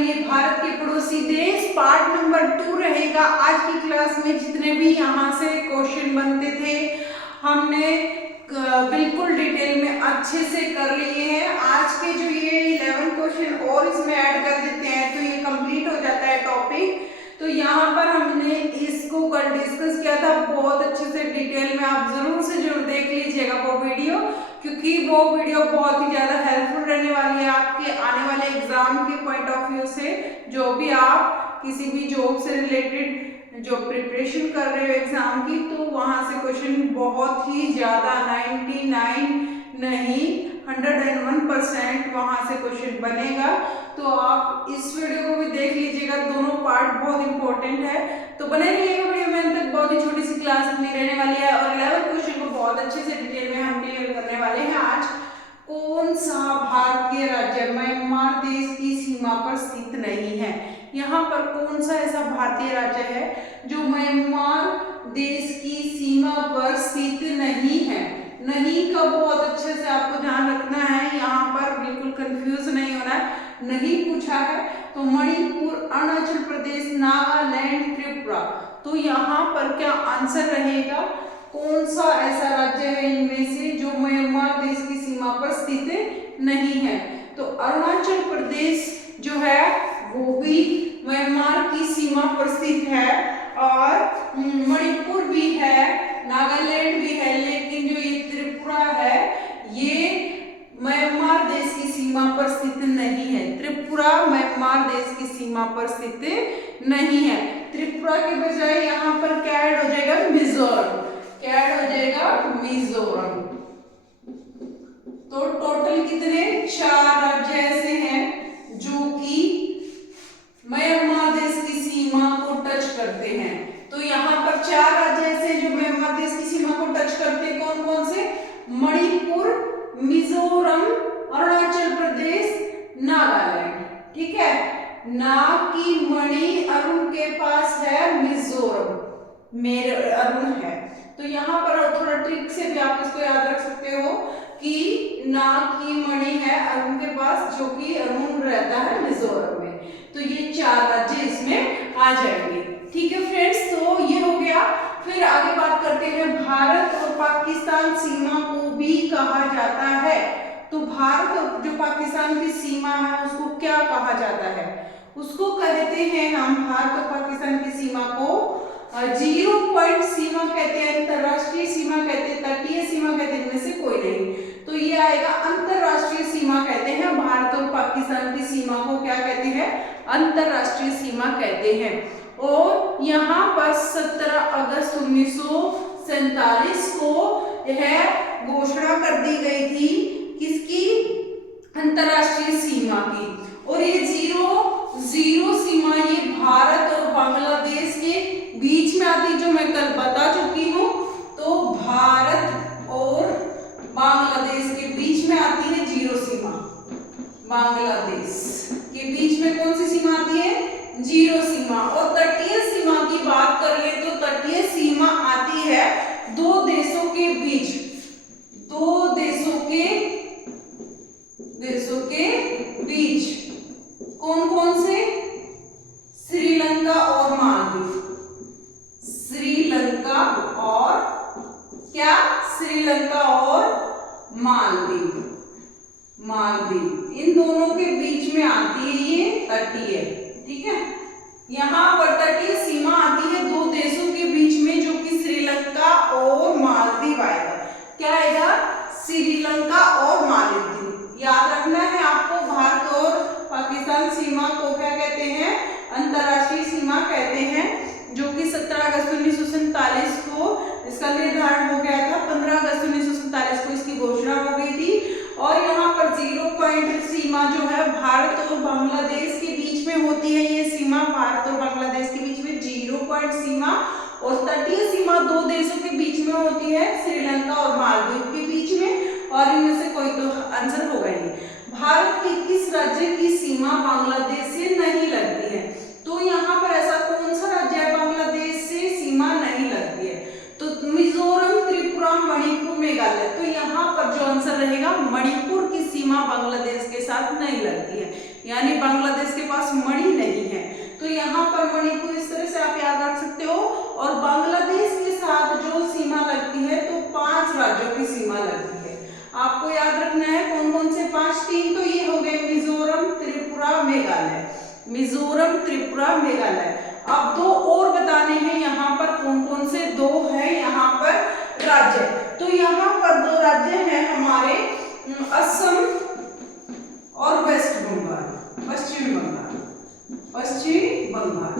करेंगे भारत के पड़ोसी देश, पार्ट नंबर 2 रहेगा। आज की क्लास में जितने भी यहाँ से क्वेश्चन बनते थे हमने बिल्कुल डिटेल में अच्छे से कर लिए हैं। आज के जो ये 11 क्वेश्चन और इसमें ऐड कर देते हैं तो ये कंप्लीट हो जाता है टॉपिक। तो यहाँ पर हमने इसको कल डिस्कस किया था बहुत अच्छे से डिटेल में। आप जरूर से जरूर देख लीजिएगा वो वीडियो, क्योंकि वो वीडियो बहुत ही ज्यादा हेल्पफुल रहने वाली है आपके आने वाले एग्जाम के पॉइंट ऑफ व्यू से। जो भी आप किसी भी जॉब से रिलेटेड जो प्रिपरेशन कर रहे हो एग्जाम की, तो वहां से क्वेश्चन बहुत ही ज्यादा 99 नहीं 101% वहां से क्वेश्चन बनेगा। तो आप इस वीडियो को भी देख लीजिएगा, दोनों पार्ट बहुत इंपॉर्टेंट है। तो बने रहिएगा वीडियो में अंत तक। बहुत ही छोटी सी क्लास अपनी रहने वाली है और 11 क्वेश्चन को बहुत अच्छे से डिटेल में हम क्लियर करने वाले हैं आज। कौन सा भारतीय राज्य म्यांमार देश की सीमा पर स्थित नहीं है? यहाँ पर कौन सा ऐसा भारतीय राज्य है जो म्यांमार देश की सीमा पर स्थित नहीं है? नहीं का बहुत अच्छे से आपको ध्यान रखना है, यहाँ पर बिल्कुल कंफ्यूज नहीं होना है। नहीं पूछा है तो मणिपुर, अरुणाचल प्रदेश, नागालैंड, त्रिपुरा। तो यहाँ पर क्या आंसर रहेगा? कौन सा ऐसा राज्य है इनमें से जो म्यांमार देश की सीमा पर स्थित नहीं है? तो अरुणाचल प्रदेश जो है वो भी म्यांमार की सीमा पर स्थित है और मणिपुर भी है, नागालैंड भी है, लेकिन जो ये त्रिपुरा है ये म्यांमार देश की सीमा पर स्थित नहीं है। त्रिपुरा म्यांमार देश की सीमा पर स्थित नहीं है। त्रिपुरा के बजाय यहाँ पर क्या ऐड हो जाएगा? मिजोरम। क्या ऐड हो जाएगा? मिजोरम। तो टोटल कितने? 4 राज्य ऐसे हैं जो कि म्यांमार देश की सीमा को टच करते हैं। तो यहाँ पर 4 राज्य ऐसे जो म्यांमार देश की सीमा को टच करते हैं। कौन कौन से? मणिपुर, मिजोरम, अरुणाचल प्रदेश, नागालैंड। ठीक है ना कि मणि अरुण के पास है, मिजोरम मेरे अरुण है। तो यहाँ पर थोड़ा ट्रिक से भी आप इसको याद रख सकते हो कि ना की मणि है अरुण के पास, जो कि अरुण रहता है मिजोरम में। तो ये 4 राज्य इसमें आ जाएंगे। ठीक है फ्रेंड्स, तो ये हो गया। फिर आगे बात करते हैं, भारत और पाकिस्तान सीमा को भी कहा जाता है। तो भारत और जो पाकिस्तान की सीमा है उसको क्या कहा जाता है? उसको कहते हैं हम, भारत और पाकिस्तान की सीमा को 0 पॉइंट सीमा कहते हैं, अंतरराष्ट्रीय सीमा कहते हैं, तटीय सीमा कहते हैं, इनमें से कोई नहीं। तो ये आएगा अंतरराष्ट्रीय सीमा कहते हैं। भारत और पाकिस्तान की सीमा को क्या कहते हैं? अंतरराष्ट्रीय सीमा कहते हैं। और यहाँ पर 17 अगस्त 1947 को यह घोषणा कर दी गई थी किसकी? अंतरराष्ट्रीय सीमा की। और ये 0 सीमा ये भारत और बांग्लादेश के बीच में आती, जो मैं कल बता चुकी हूँ। तो भारत और बांग्लादेश के बीच में आती है 0 सीमा। बांग्लादेश के बीच में कौन सी सीमा आती है? 0 सीमा। और तटीय सीमा की बात कर ले तो तटीय सीमा आती है 2 देशों के बीच। 2 देशों के बीच। कौन कौन से? श्रीलंका और मालदीव। श्रीलंका और क्या? श्रीलंका और मालदीव। मालदीव इन दोनों के बीच में आती है ये तटीय। ठीक है, यहाँ पर तटीय सीमा आती है 2 देशों के बीच में, जो कि श्रीलंका और मालदीव आएगा। क्या आएगा? श्रीलंका और मालदीव। याद रखना है आपको, भारत और पाकिस्तान सीमा को क्या कहते हैं? अंतरराष्ट्रीय सीमा कहते हैं, जो कि 17 अगस्त 1947 को इसका निर्धारण हो गया था। 15 अगस्त 1947 को इसकी घोषणा हो गई थी। और यहाँ पर 0 पॉइंट सीमा जो है भारत और बांग्लादेश के बीच में होती है। ये सीमा भारत और बांग्लादेश के बीच में 0 पॉइंट सीमा। और तटीय सीमा 2 देशों के बीच में होती है, श्रीलंका और मालदीव के बीच में। और इनमें से कोई तो आंसर होगा ही नहीं। भारत के किस राज्य की सीमा बांग्लादेश से नहीं लगती है? तो यहाँ पर ऐसा कौन सा राज्य है बांग्लादेश से सीमा नहीं लगती है? तो मिजोरम, त्रिपुरा, मणिपुर, मेघालय। तो यहाँ पर जो आंसर रहेगा, मणिपुर की सीमा बांग्लादेश के साथ नहीं लगती है। यानी बांग्लादेश के पास मणि नहीं है। तो यहाँ पर मणिपुर इस तरह से आप याद रख सकते हो। और बांग्लादेश के साथ जो सीमा लगती है तो 5 राज्यों की सीमा लगती है। आपको याद रखना है कौन कौन से 5, 3 तो ये हो गए मिजोरम, त्रिपुरा, मेघालय। मिजोरम, त्रिपुरा, मेघालय। अब 2 और बताने हैं यहाँ पर कौन कौन से 2 है यहाँ पर राज्य। तो यहाँ पर 2 राज्य हैं हमारे असम और वेस्ट बंगाल, पश्चिमी बंगाल, पश्चिमी बंगाल।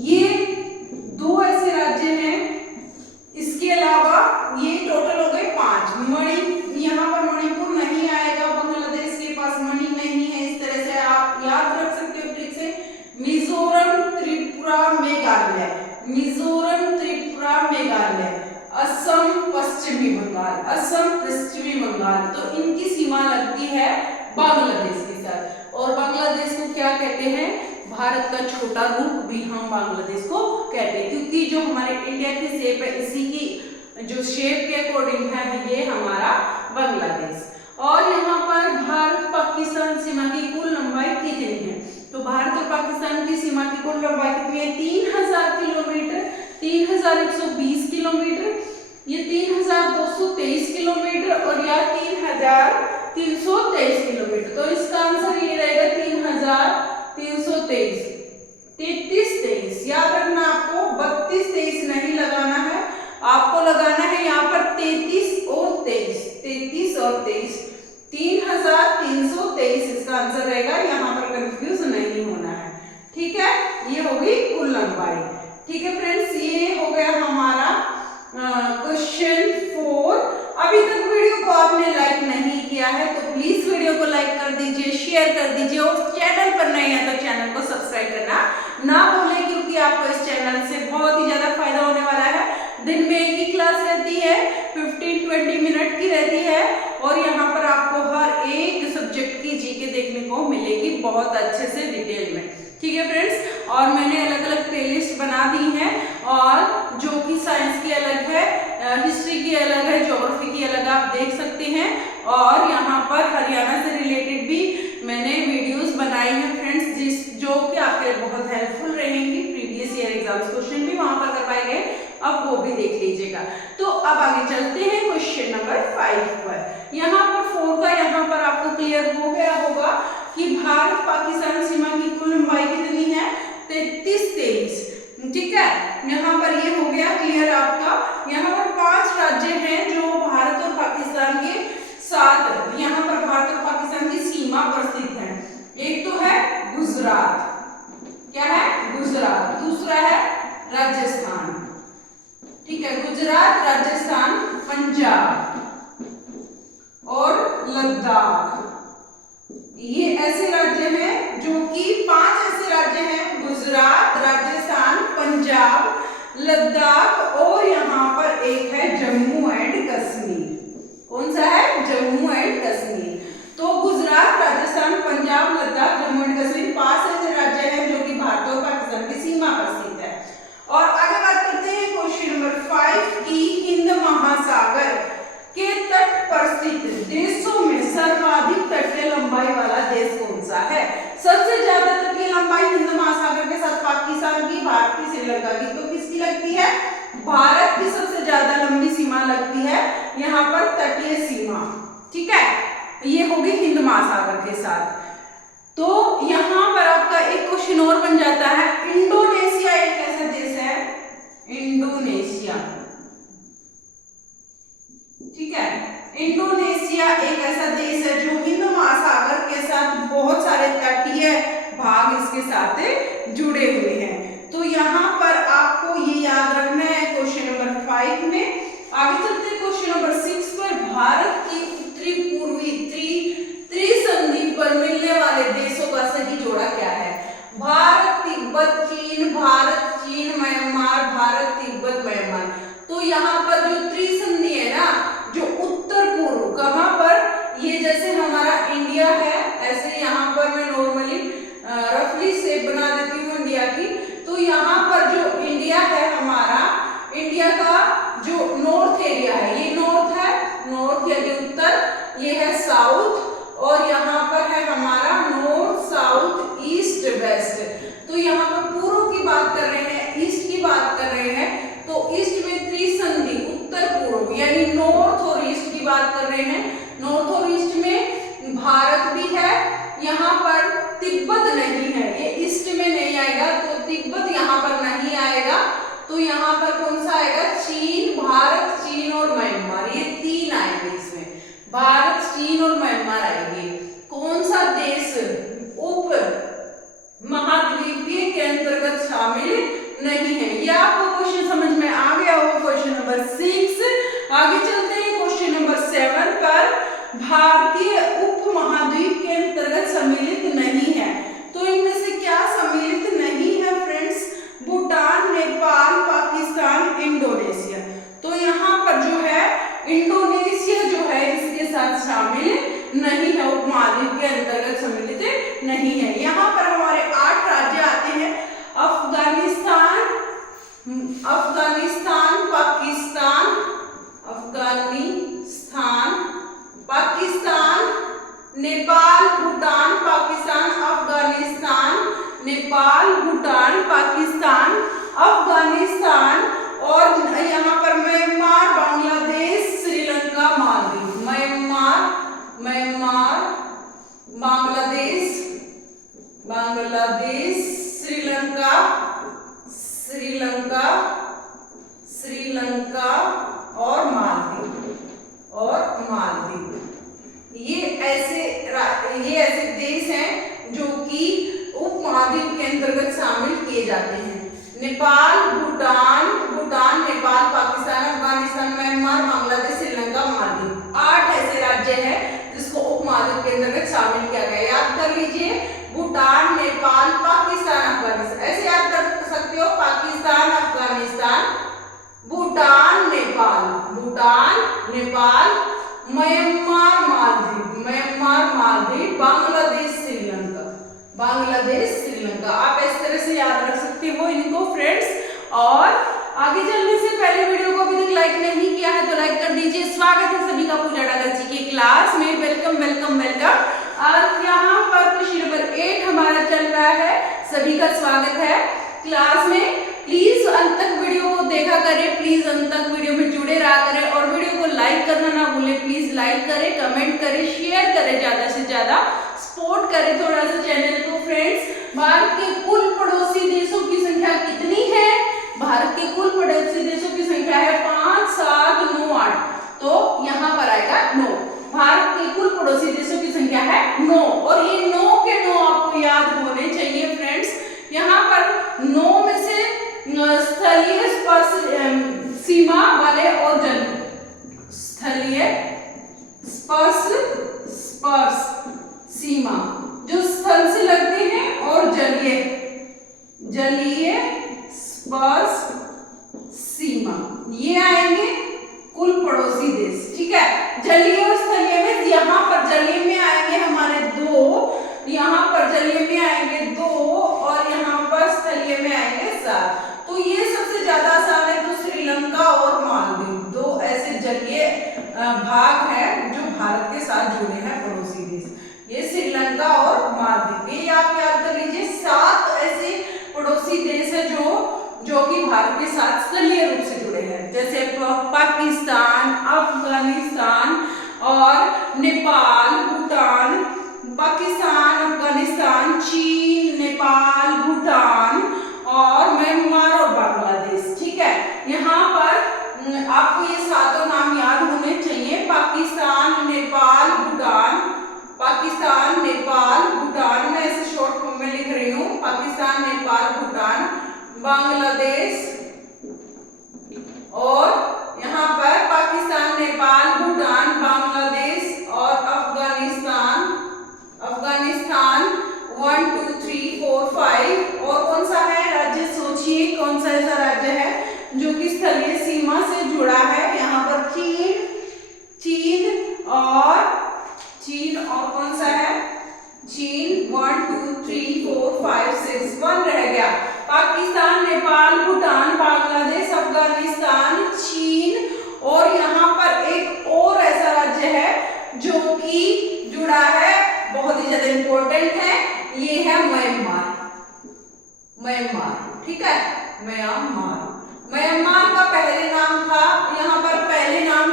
ये 2 ऐसे राज्य हैं। इसके अलावा ये टोटल हो गए 5। यहाँ पर मणिपुर नहीं आएगा, बांग्लादेश के पास मणि नहीं है। इस तरह से आप याद रख सकते हो ट्रिक से। मिजोरम, त्रिपुरा, मेघालय, मिजोरम, त्रिपुरा, मेघालय, असम, पश्चिमी बंगाल, असम, पश्चिमी बंगाल। तो इनकी सीमा लगती है बांग्लादेश के साथ। और बांग्लादेश को क्या कहते हैं? भारत का छोटा रूप भी हम बांग्लादेश को कहते हैं, क्योंकि जो हमारे इंडिया की शेप है इसी की जो शेप के अकॉर्डिंग है ये हमारा बांग्लादेश। और यहाँ पर भारत पाकिस्तान सीमा की कुल लंबाई कितनी है? तो भारत और पाकिस्तान की सीमा की कुल लंबाई कितनी है? 3000 किलोमीटर, 3120 किलोमीटर, ये 3223 किलोमीटर और या 3323 किलोमीटर। तो इसका आंसर ये रहेगा 3323, 3323। याद रखना आपको 32 23 नहीं लगाना है, आपको लगाना है यहाँ पर 33 और 23, 33 और 23, 3323 इसका आंसर रहेगा। यहाँ पर कंफ्यूज नहीं होना है, ठीक है। ये होगी कुल लंबाई, ठीक है फ्रेंड्स। ये हो गया हमारा क्वेश्चन 4। अभी तक वीडियो को आपने लाइक नहीं किया है तो प्लीज वीडियो को लाइक कर दीजिए, शेयर कर दीजिए और चैनल पर नए हैं तो चैनल को सब्सक्राइब करना ना भूलें, क्योंकि आपको इस चैनल से बहुत ही ज्यादा फायदा होने वाला है। दिन में एक ही क्लास रहती है, 15-20 मिनट की रहती है और यहाँ पर आपको हर एक सब्जेक्ट की जीके देखने को मिलेगी बहुत अच्छे से डिटेल में, ठीक है फ्रेंड्स। और मैंने अलग अलग प्लेलिस्ट बना दी है, और जो कि साइंस की अलग है, हिस्ट्री की अलग है, ज्योग्राफी की अलग, आप देख सकते हैं। और यहाँ पर हरियाणा से रिलेटेड भी मैंने वीडियोस बनाई हैं फ्रेंड्स, जो कि आपके बहुत हेल्पफुल रहेंगी। प्रीवियस ईयर एग्जाम्स क्वेश्चन भी वहां पर करवाए गए, अब वो भी देख लीजिएगा। तो अब आगे चलते हैं क्वेश्चन नंबर 5 पर। यहाँ पर 4 का यहाँ पर आपको क्लियर हो गया होगा कि भारत पाकिस्तान सीमा की कुल लंबाई कितनी है? 3323, ठीक है। यहाँ पर ये हो गया क्लियर आपका। यहाँ पर 5 राज्य हैं जो भारत और पाकिस्तान के साथ यहाँ पर भारत और पाकिस्तान की सीमा पर स्थित है। एक तो है गुजरात, क्या है? गुजरात। दूसरा है राजस्थान, ठीक है, गुजरात, राजस्थान, पंजाब और लद्दाख। ये ऐसे राज्य हैं जो कि 5 ऐसे राज्य हैं, गुजरात, राजस्थान, पंजाब, लद्दाख और यहाँ पर एक है जम्मू एंड कश्मीर। कौन सा है? जम्मू एंड कश्मीर। तो गुजरात, राजस्थान, पंजाब, लद्दाख, जम्मू एंड कश्मीर 5 ऐसे राज्य हैं जो कि भारत और पाकिस्तान की सीमा पर स्थित है। और आगे बात करते हैं क्वेश्चन नंबर 5 की। हिंद महासागर के तट पर स्थित देशों में सर्वाधिक तटीय लंबाई वाला देश कौन सा है? सबसे ज्यादा तटीय लंबाई हिंद महासागर के साथ पाकिस्तान की, भारत की, श्रीलंका की। तो किसकी लगती है? भारत की सबसे ज्यादा लंबी सीमा लगती है यहाँ पर तटीय सीमा, ठीक है। ये होगी हिंद महासागर के साथ। तो यहाँ पर आपका एक क्वेश्चन और बन जाता है, इंडोनेशिया एक ऐसा देश है, इंडोनेशिया, ठीक है। इंडोनेशिया एक ऐसा देश है जो हिंद महासागर के साथ बहुत सारे तटीय भाग इसके साथ जुड़े हुए हैं। तो यहाँ पर आपको ये याद रखना है क्वेश्चन नंबर 5 में। आगे चलते हैं क्वेश्चन नंबर 6 पर। भारत की उत्तरी पूर्वी त्रिसंधि पर मिलने वाले देशों का सही जोड़ा क्या है? भारत, तिब्बत, चीन, भारत, चीन, म्यांमार, भारत, तिब्बत, म्यांमार। तो यहाँ पर जो त्रिसंधि है ना, जो उत्तर पूर्व, कहाँ पर? ये जैसे हमारा इंडिया है, ऐसे यहाँ पर मैं नॉर्मली रफली शेप बना देती हूँ इंडिया की। तो यहाँ पर जो इंडिया है हमारा, इंडिया का जो नॉर्थ एरिया है, ये नॉर्थ है, नॉर्थ यानी उत्तर, ये है साउथ, और यहाँ पर है हमारा नॉर्थ, साउथ ईस्ट वेस्ट। तो यहाँ पर पूर्व की बात कर रहे हैं, ईस्ट की बात कर रहे हैं, तो ईस्ट में त्रिसंधि उत्तर पूर्व यानी नॉर्थ और ईस्ट की बात कर रहे हैं। नॉर्थ और ईस्ट में भारत भी है, यहाँ पर तिब्बत नहीं है, ये ईस्ट में नहीं आएगा, तो तिब्बत यहाँ पर नहीं आएगा। तो यहाँ पर कौन सा आएगा? चीन, भारत, चीन और म्यांमार, ये तीन आएंगे इसमें, भारत, चीन और म्यांमार आएंगे। कौन सा देश उप महाद्वीपीय के अंतर्गत शामिल नहीं है? ये आपको क्वेश्चन समझ में आ गया होगा, क्वेश्चन नंबर 6। आगे चलते हैं क्वेश्चन नंबर 7 पर। भारतीय उप महाद्वीप के अंतर्गत सम्मिलित नहीं है, तो इनमें से क्या सम्मिलित नहीं है फ्रेंड्स? भूटान, नेपाल, पाकिस्तान, इंडोनेशिया। तो यहाँ पर जो है इंडोनेशिया जो है इसके साथ शामिल नहीं है, उप महाद्वीप के अंतर्गत सम्मिलित नहीं है। यहाँ पर हमारे 8 राज्य आते हैं, अफगानिस्तान, पाकिस्तान, नेपाल, भूटान, पाकिस्तान, अफगानिस्तान, नेपाल, भूटान, पाकिस्तान, अफगानिस्तान और यहाँ पर म्यांमार, बांग्लादेश, श्रीलंका, मालदीव। म्यांमार, बांग्लादेश, श्रीलंका और मालदीव। ये ऐसे देश हैं जो कि उप महाद्वीप के अंतर्गत शामिल किए जाते हैं। नेपाल, भूटान, नेपाल, पाकिस्तान, अफगानिस्तान, म्यांमार, बांग्लादेश, श्रीलंका, मालदीव। 8 ऐसे राज्य हैं जिसको उप महाद्वीप के अंतर्गत शामिल किया गया। याद कर लीजिए, भूटान, नेपाल, पाकिस्तान, अफगानिस्तान, ऐसे याद कर सकते हो, पाकिस्तान, अफगानिस्तान, भूटान, नेपाल, म्यांमार, मालदीव, बांग्लादेश, श्रीलंका। आप इस तरह से याद रख सकते हो इनको फ्रेंड्स। और आगे चलने से पहले वीडियो को अभी तक लाइक नहीं किया है तो लाइक कर दीजिए। स्वागत है सभी का पूजा डागर जी की क्लास में, वेलकम। और यहाँ पर क्वेश्चन नंबर 8 हमारा चल रहा है, सभी का स्वागत है क्लास में। प्लीज अंत तक वीडियो को देखा करें, प्लीज अंत तक वीडियो में जुड़े रहा करें और वीडियो को लाइक करना ना भूलें। प्लीज लाइक करें, कमेंट करें, शेयर करें, ज्यादा से ज्यादा सपोर्ट करें थोड़ा सा चैनल को फ्रेंड्स। भारत के कुल पड़ोसी देशों की संख्या कितनी है? भारत के कुल पड़ोसी देशों की संख्या है 5, 7, 9, 8। तो यहाँ पर आएगा 9। भारत के कुल पड़ोसी देशों की संख्या है 9 और ये 9 के 9 आपको याद होने चाहिए फ्रेंड्स। यहाँ पर 9 में से स्थलीय स्पर्श सीमा वाले और स्थलीय स्पर्श सीमा जो स्थल से लगते हैं और जलीय स्पर्श सीमा, ये आएंगे कुल पड़ोसी देश। ठीक है, जलीय और स्थलीय में यहाँ पर जलीय में आएंगे हमारे 2, यहाँ पर जलीय में आएंगे 2 और यहाँ पर स्थलीय में आएंगे 7। तो ये सबसे ज्यादा आसान है, तो श्रीलंका और मालदीव 2 ऐसे जलीय भाग है जो भारत के साथ जुड़े हैं पड़ोसी देश, ये श्रीलंका और मालदीव। ये आप याद कर लीजिए, 7 ऐसे पड़ोसी देश है जो कि भारत के साथ स्थलीय रूप से जुड़े हैं, जैसे पाकिस्तान, अफगानिस्तान और नेपाल, भूटान, पाकिस्तान, अफगानिस्तान, चीन, नेपाल, भूटान और म्यांमार और बांग्लादेश। ठीक है, यहाँ पर आपको ये 7 नाम याद होने चाहिए, पाकिस्तान, नेपाल, भूटान, मैं इसे शॉर्ट फॉर्म में लिख रही हूँ, पाकिस्तान, नेपाल, भूटान, बांग्लादेश और यहाँ पर पाकिस्तान, नेपाल, भूटान, बांग्लादेश और अफगानिस्तान 1, 2, 3, 4, 5। और कौन सा है राज्य? सोचिए कौन सा ऐसा राज्य है जो कि स्थलीय सीमा से जुड़ा है? यहाँ पर चीन और कौन सा है? चीन 1, 2, 3, 4, 5, 6, 1 रह गया। पाकिस्तान, नेपाल, भूटान, बांग्लादेश, अफगानिस्तान, चीन और यहाँ पर एक और ऐसा राज्य है जो कि जुड़ा है, बहुत ही ज्यादा इंपॉर्टेंट है, ये है म्यांमार। म्यांमार, ठीक है, म्यांमार। म्यांमार का पहले नाम था, यहाँ पर पहले नाम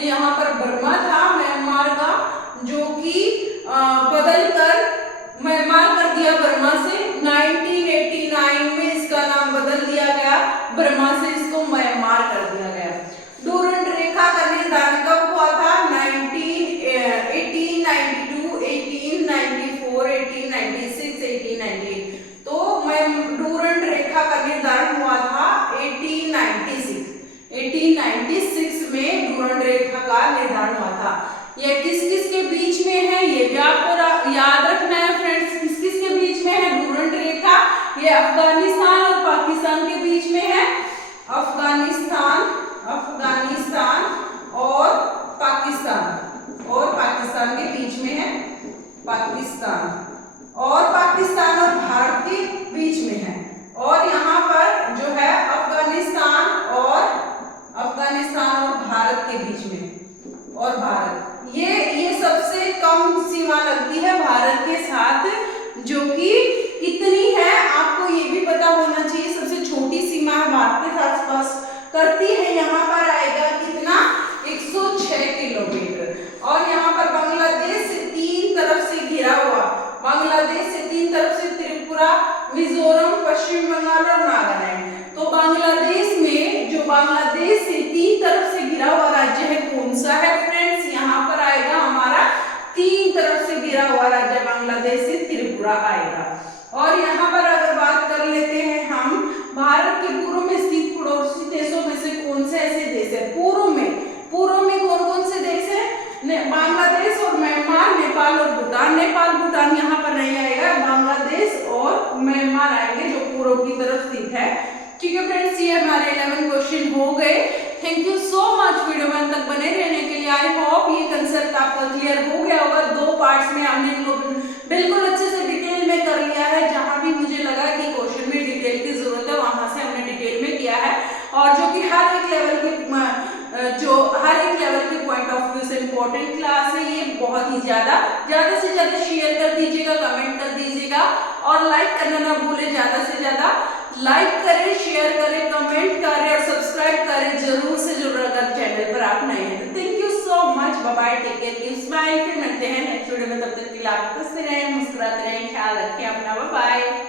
यहाँ पर बर्मा था म्यांमार का, जो कि बदलकर म्यांमार कर दिया बर्मा से। 1989 में इसका नाम बदल दिया गया, बर्मा से इसको म्यांमार कर दिया गया। डूरंड रेखा का निर्धारण कब हुआ था? 1892, 1894, 1896, 1898। तो डूरंड रेखा का निर्धारण हुआ था 1896। 1896 में डूरंड रेखा का निर्धारण हुआ था। ये किस किस के बीच में है, ये भी आपको याद रखना है फ्रेंड्स। किस किस के बीच में है डूरंड रेखा? ये अफगानिस्तान और पाकिस्तान के बीच में है। अफगानिस्तान और पाकिस्तान के बीच में है। पाकिस्तान और भारत के बीच में है। और यहाँ पर जो है अफगानिस्तान और भारत के बीच में, और भारत ये सबसे कम सीमा लगती है भारत के साथ, जो कि कितनी है आपको ये भी पता होना चाहिए। सबसे छोटी सीमा है भारत के साथ पास करती है, यहाँ पर आएगा कितना? 106 किलोमीटर। और यहाँ पर बांग्लादेश से तीन तरफ से घिरा हुआ, बांग्लादेश से तीन तरफ से त्रिपुरा, मिजोरम, पश्चिम बंगाल और नागालैंड। तो बांग्लादेश में जो बांग्लादेश से तीन तरफ से घिरा हुआ राज्य है कौन सा है फ्रेंड्स? यहाँ पर आएगा हमारा तीन तरफ से घिरा हुआ राज्य बांग्लादेश से त्रिपुरा आएगा। और यहाँ पर अगर बात कर लेते हैं हम, भारत के पूर्व में स्थित पड़ोसी देशों में से कौन से ऐसे देश है? पूर्व में कौन कौन से देश है? बांग्लादेश और म्यांमार, नेपाल और भूटान। नेपाल भूटान यहाँ पर नहीं आएगा, बांग्लादेश और म्यांमार आएंगे जो पूर्व की तरफ स्थित है। ठीक है फ्रेंड्स, ये हमारे 11 क्वेश्चन हो गए। Thank you so much video में अंत तक बने रहने के लिए। आई होप ये कंसेप्ट आपका क्लियर हो गया होगा। 2 पार्ट्स में हमने इनको बिल्कुल अच्छे से डिटेल में कर लिया है। जहां भी मुझे लगा कि क्वेश्चन में डिटेल की जरूरत है वहां से हमने डिटेल में किया है, और जो कि हर एक लेवल के पॉइंट ऑफ व्यू से इम्पोर्टेंट क्लास है ये। बहुत ही ज्यादा से ज्यादा शेयर कर दीजिएगा, कमेंट कर दीजिएगा, और लाइक करना ना भूले। ज्यादा से ज्यादा लाइक करें, शेयर करें, कमेंट करें और सब्सक्राइब करें जरूर से जरूर अगर चैनल पर आप नए हैं। Thank you so much, bye bye, take care, keep smile. फिर मिलते हैं नेक्स्ट वीडियो में, तब तक के लिए आप हंसते रहें, मुस्कुराते रहें, ख्याल रखें अपना, बाय बाय।